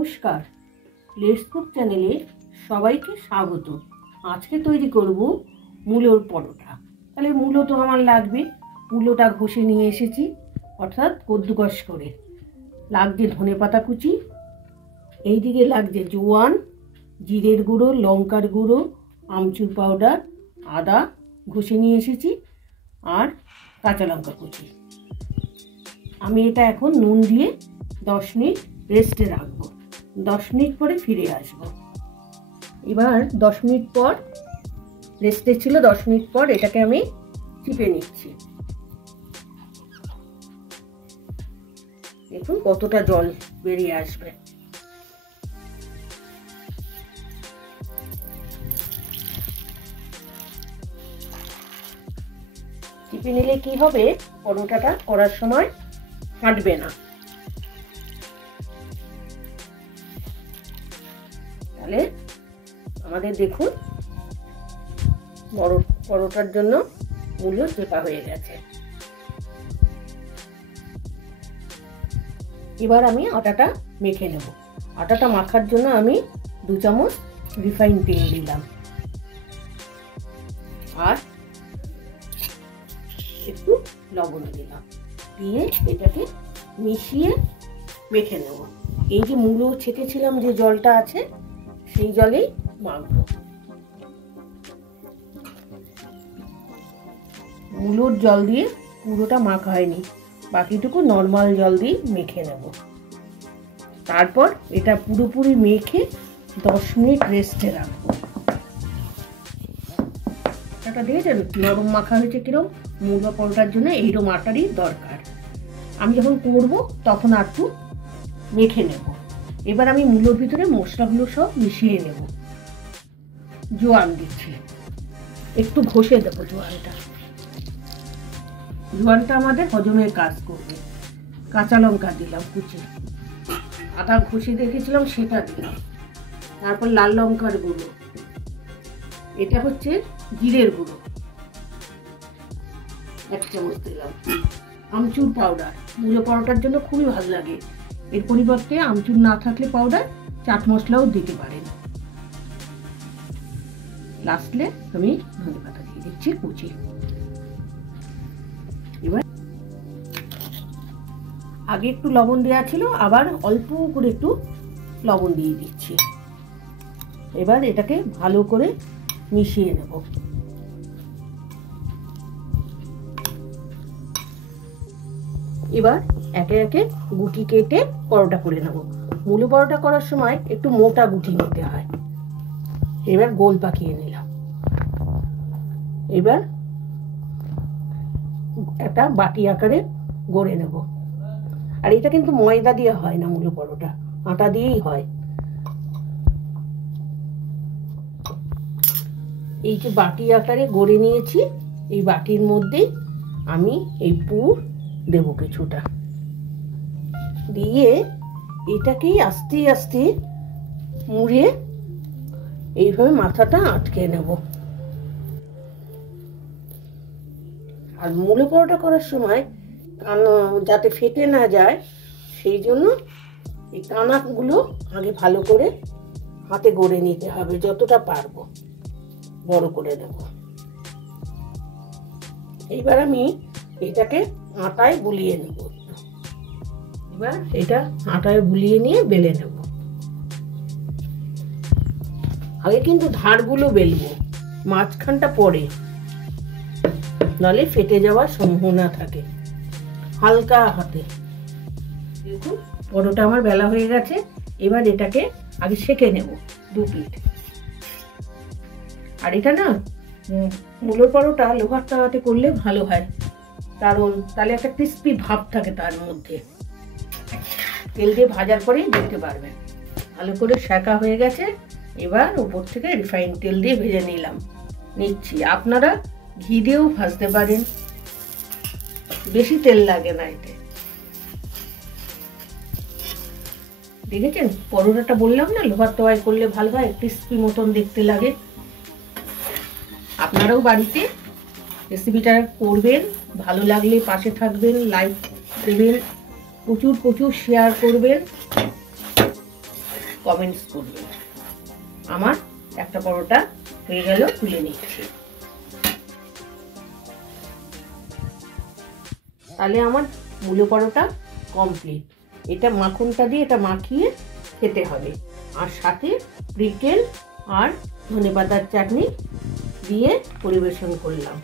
নমস্কার, let's cook চ্যানেলে সবাইকে স্বাগত। আজকে তৈরি করব মূলোর পরোটা। তাহলে মূলো তো আমার লাগবে, মূলোটা ঘষে নিয়ে এসেছি, অর্থাৎ কদ্দুকস করে। লাগছে ধনেপাতা কুচি, এইদিকে লাগছে জোয়ান, জিরের গুঁড়ো, লঙ্কার গুঁড়ো, আমচুর পাউডার, আদা ঘষে নিয়ে এসেছি, আর কাঁচা লঙ্কা কুচি। আমি এটা এখন নুন দিয়ে 10 মিনিট রেস্টে রাখবো। 10 মিনিট পরে ফিরে আসবো। এবার 10 মিনিট পর রেস্টে ছিল, 10 মিনিট পর এটাকে আমি চিপে নিচ্ছি। দেখুন কতটা জল বেরিয়ে আসবে। চিপে নিলে কি হবে, পরোটাটা করার সময় ফাটবে না। তাহলে আমাদের দেখুন বড় পরোটার জন্য মূলো চেপা হয়ে গেছে। এবার আমি আটাটা মেখে নেব। আটাটা মাখার জন্য আমি 2 চামচ রিফাইন তেল দিলাম, আর একটু লবণ দিলাম, দিয়ে এটাকে মিশিয়ে মেখে নেব। এই যে মূলো ছেঁকেছিলাম, যে জলটা আছে সেই জলেই মাখবো। মূলোর জল দিয়ে পুরোটা মাখা হয়নি, বাকিটুকু নর্মাল জল দিয়ে মেখে নেব। তারপর এটা পুরোপুরি মেখে 10 মিনিট রেস্টে রাখবো। এটা দেখেছেন নরম মাখা হয়েছে কিরম। মূলো পরোটার জন্য এইরকম আটারই দরকার। আমি যখন করবো তখন একটু মেখে নেব। এবার আমি মূলোর ভিতরে মশলাগুলো সব মিশিয়ে নেব। জোয়ান দিচ্ছি, একটু ঘষে দেবো জোয়ানটা। জোয়ানটা আমাদের হজমের কাজ করবে। কাঁচা লঙ্কা দিলাম কুচি, আদা ঘষে রেখেছিলাম সেটা দিলাম, তারপর লাল লঙ্কার গুঁড়ো, এটা হচ্ছে জিরের গুঁড়ো 1 চামচ দিলাম, আমচুর পাউডার মূলো পরোটার জন্য খুবই ভালো লাগে। এর পরিবর্তে আমচুর না থাকলে পাউডার চাট মশলাও দিতে পারেন। লাস্টে আমি ধনেপাতা দিয়ে দিচ্ছি কুচি। এবার আগে একটু লবণ দেওয়া ছিল, আবার অল্প করে একটু লবণ দিয়ে দিচ্ছি। এবার এটাকে ভালো করে মিশিয়ে নেব। এবার একে একে গুটি কেটে পরোটা করে নেব। মূলো পরোটা করার সময় একটু মোটা গুটি নিতে হয়। এবার গোল পাকিয়ে নিলাম। এবার একটা বাটি আকারে গড়ে নেব। আর এটা কিন্তু ময়দা দিয়ে হয় না, মূলো পরোটা আটা দিয়েই হয়। এই যে বাটি আকারে গড়ে নিয়েছি, এই বাটির মধ্যে আমি এই পুর দেব কিছুটা, দিয়ে এটাকেই আস্তে আস্তে মুড়ে এইভাবে মাথাটা আটকে নেব। আর মূলো পরোটা করার সময় যাতে ফেটে না যায় সেই জন্য এই কানাগুলো আগে ভালো করে হাতে গড়ে নিতে হবে, যতটা পারবো বড় করে নেব। এইবার আমি এটাকে আটায় বুলিয়ে নেব। এবার এটা আটায় বুলিয়ে নিয়ে বেলে নেব। আগে কিন্তু ধারগুলো বেলবো, মাঝখানটা পরে, নাহলে ফেটে যাওয়ার সম্ভাবনা থাকে। হালকা হাতে দেখুন পরোটা আমার বেলা হয়ে গেছে। এবার এটাকে আগে সেঁকে নেব 2 পিঠ। আর এটা না মূলোর পরোটা লোহার তাওয়াতে করলে ভালো হয়, কারণ তাহলে একটা ক্রিস্পি ভাব থাকে তার মধ্যে। তেল দিয়ে ভাজার পরেই দেখতে পারবেন ভালো করে সেঁকা হয়ে গেছে। এবার উপর থেকে রিফাইন তেল দিয়ে ভেজে নিচ্ছি। আপনারা ঘি দিয়েও ভাজতে পারেন, বেশি তেল লাগে না এতে। দেখেছেন পরোটাটা বললাম না লোহার তাওয়ায় করলে ভালো হয়, ক্রিস্পি মতন দেখতে লাগে। আপনারাও বাড়িতে রেসিপিটা করবেন, ভালো লাগলে পাশে থাকবেন, লাইক দেবেন, প্রচুর শেয়ার করবেন। কমেন্টস করবেন। আমার একটা পরোটা হয়ে গেল, তুলে নিচ্ছি। তাহলে আমার মূলো পরোটা কমপ্লিট। এটা মাখনটা দিয়ে এটা মাখিয়ে খেতে হবে, আর সাথে প্রিকেল আর ধনেপাতার চাটনি দিয়ে পরিবেশন করলাম।